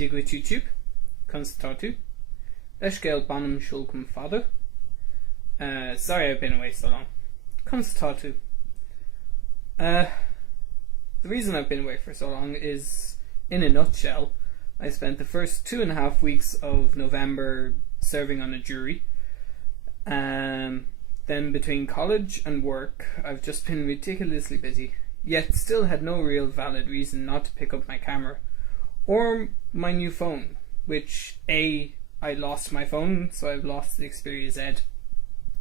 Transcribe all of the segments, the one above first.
Digwit YouTube, Constatu, Eshgel Bonham Shulcum Father. Sorry I've been away so long. Constatu. The reason I've been away for so long is, in a nutshell, I spent the first 2.5 weeks of November serving on a jury. Then between college and work, I've just been ridiculously busy, yet still had no real valid reason not to pick up my camera or my new phone, which I lost my phone, so I've lost the Xperia Z.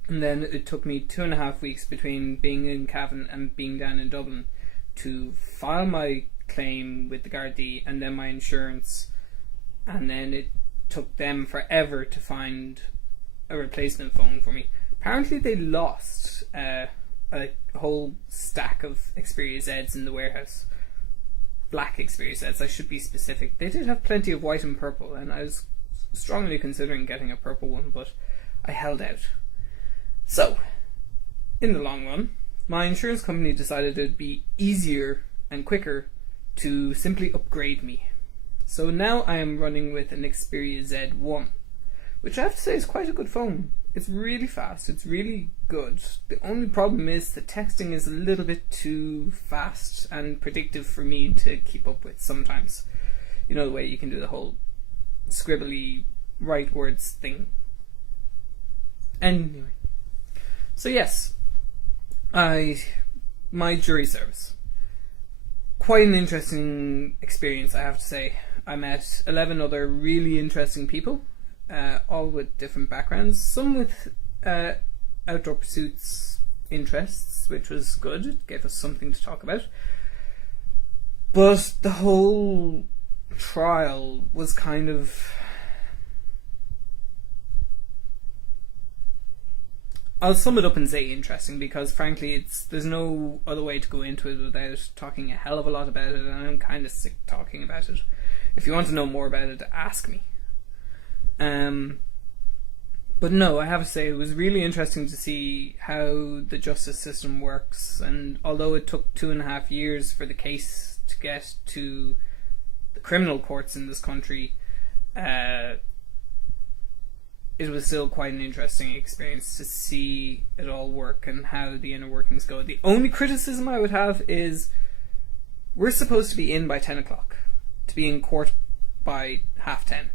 And then it took me 2.5 weeks between being in Cavan and being down in Dublin to file my claim with the Gardaí and then my insurance, and then it took them forever to find a replacement phone for me. Apparently they lost a whole stack of Xperia Zs in the warehouse. Black Xperia Zs, I should be specific. They did have plenty of white and purple, and I was strongly considering getting a purple one, but I held out. So, in the long run, my insurance company decided it would be easier and quicker to simply upgrade me. So now I am running with an Xperia Z1, which I have to say is quite a good phone. It's really fast, it's really good. The only problem is the texting is a little bit too fast and predictive for me to keep up with sometimes. You know the way you can do the whole scribbly write words thing. Anyway. So yes, my jury service. Quite an interesting experience, I have to say. I met 11 other really interesting people, all with different backgrounds, some with outdoor pursuits interests, which was good. It gave us something to talk about. But the whole trial was kind of... I'll sum it up and say interesting, because frankly there's no other way to go into it without talking a hell of a lot about it, and I'm kind of sick talking about it. If you want to know more about it, ask me. But no, I have to say it was really interesting to see how the justice system works, and although it took 2.5 years for the case to get to the criminal courts in this country, it was still quite an interesting experience to see it all work and how the inner workings go. The only criticism I would have is we're supposed to be in by 10 o'clock, to be in court by 10:30.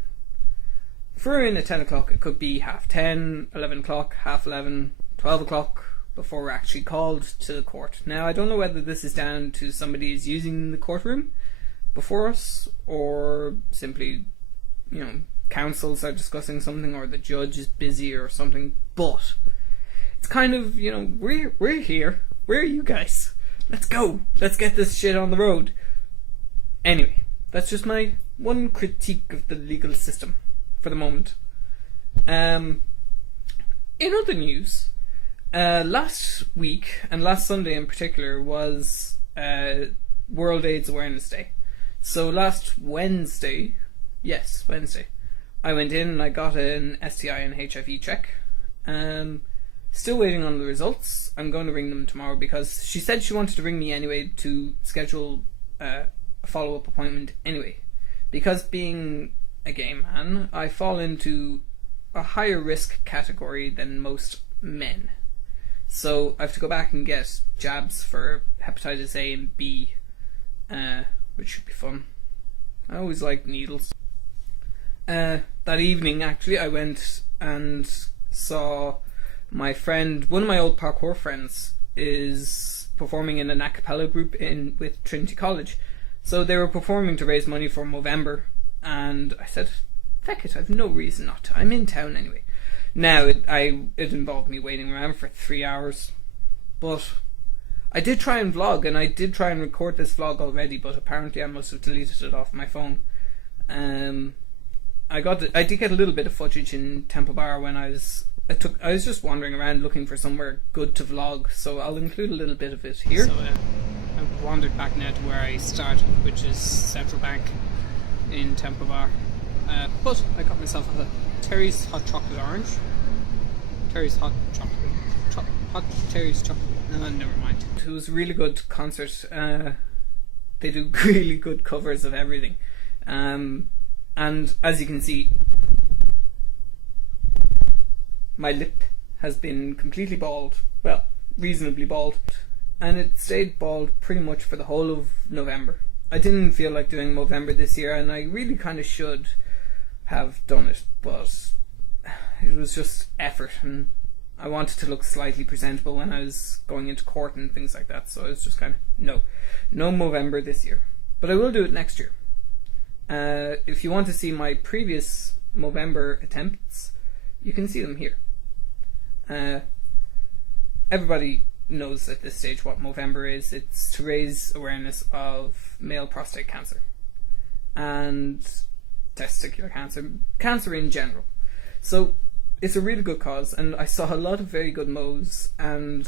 If we're in at 10 o'clock, it could be 10:30, 11 o'clock, 11:30, 12 o'clock before we're actually called to the court. Now, I don't know whether this is down to somebody is using the courtroom before us, or simply, counsels are discussing something, or the judge is busy or something, but it's kind of, we're here. Where are you guys? Let's go. Let's get this shit on the road. Anyway, that's just my one critique of the legal system for the moment. In other news, last week, and last Sunday in particular, was World AIDS Awareness Day. So last Wednesday, I went in and I got an STI and HIV check. Still waiting on the results. I'm going to ring them tomorrow, because she said she wanted to ring me anyway to schedule a follow-up appointment anyway. Because being a gay man, I fall into a higher risk category than most men. So I have to go back and get jabs for hepatitis A and B, which should be fun. I always like needles. That evening, actually, I went and saw my friend. One of my old parkour friends is performing in an a cappella group with Trinity College. So they were performing to raise money for Movember, and I said, feck it, I've no reason not to. I'm in town anyway. Now, it involved me waiting around for 3 hours, but I did try and vlog, and I did try and record this vlog already, but apparently I must have deleted it off my phone. I did get a little bit of footage in Temple Bar when I was just wandering around looking for somewhere good to vlog, so I'll include a little bit of it here. So I've wandered back now to where I started, which is Central Bank in Temple Bar. But I got myself a Terry's Hot Chocolate Orange. Terry's Hot Chocolate. Hot Terry's Chocolate. Never mind. It was a really good concert. They do really good covers of everything. And as you can see, my lip has been completely bald, well, reasonably bald, and it stayed bald pretty much for the whole of November. I didn't feel like doing Movember this year, and I really kind of should have done it, but it was just effort, and I wanted to look slightly presentable when I was going into court and things like that, so I was just kind of, no Movember this year. But I will do it next year. If you want to see my previous Movember attempts, you can see them here. Everybody knows at this stage what Movember is. It's to raise awareness of male prostate cancer and testicular cancer in general. So it's a really good cause, and I saw a lot of very good mows, and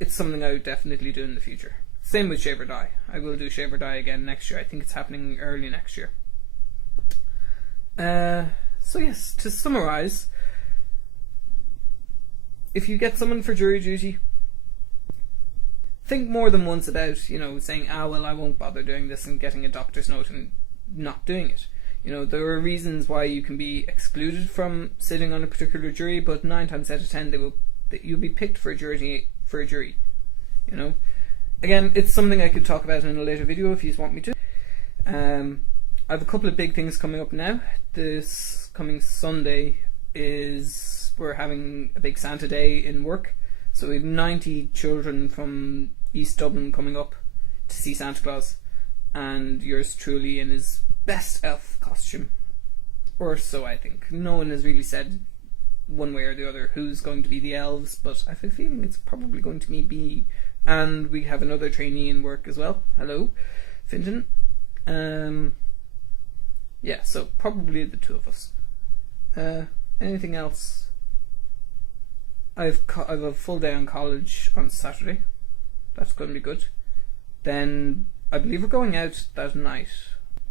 it's something I would definitely do in the future. Same with shave or dye. I will do shave or dye again next year. I think it's happening early next year. So yes, to summarise, if you get someone for jury duty, think more than once about, saying, well, I won't bother doing this, and getting a doctor's note and not doing it. There are reasons why you can be excluded from sitting on a particular jury, but 9 times out of 10 you'll be picked for a jury. Again, it's something I could talk about in a later video if you want me to. I have a couple of big things coming up now. This coming Sunday we're having a big Santa Day in work. So we have 90 children from East Dublin coming up to see Santa Claus, and yours truly in his best elf costume. Or so I think. No one has really said one way or the other who's going to be the elves, but I have a feeling it's probably going to be. And we have another trainee in work as well. Hello, Finton. Yeah, so probably the two of us. Anything else? I've a full day on college on Saturday. That's going to be good. Then I believe we're going out that night,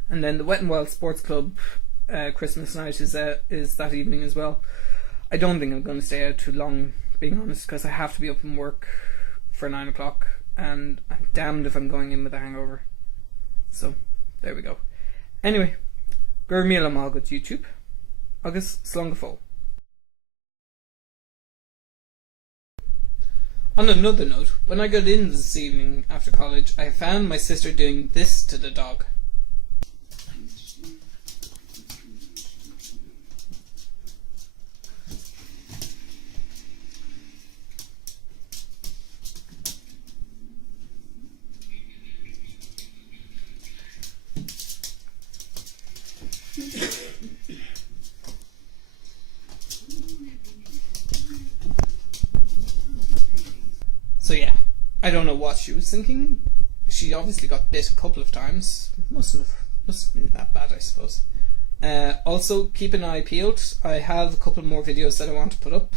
and then the Wet and Wild Sports Club Christmas night is that evening as well. I don't think I'm going to stay out too long, being honest, because I have to be up and work for 9 o'clock, and I'm damned if I'm going in with a hangover. So there we go. Anyway, gur míle mágad YouTube, agus slán go fóill. On another note, when I got in this evening after college, I found my sister doing this to the dog. So yeah, I don't know what she was thinking. She obviously got bit a couple of times. Mustn't have been that bad, I suppose. Also, keep an eye peeled. I have a couple more videos that I want to put up.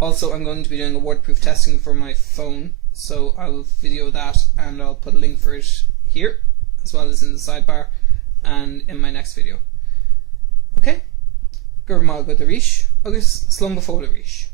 Also, I'm going to be doing a wordproof testing for my phone, so I'll video that, and I'll put a link for it here, as well as in the sidebar, and in my next video. Okay? Gur mágad a ríis, agus slán go fóill a ríis.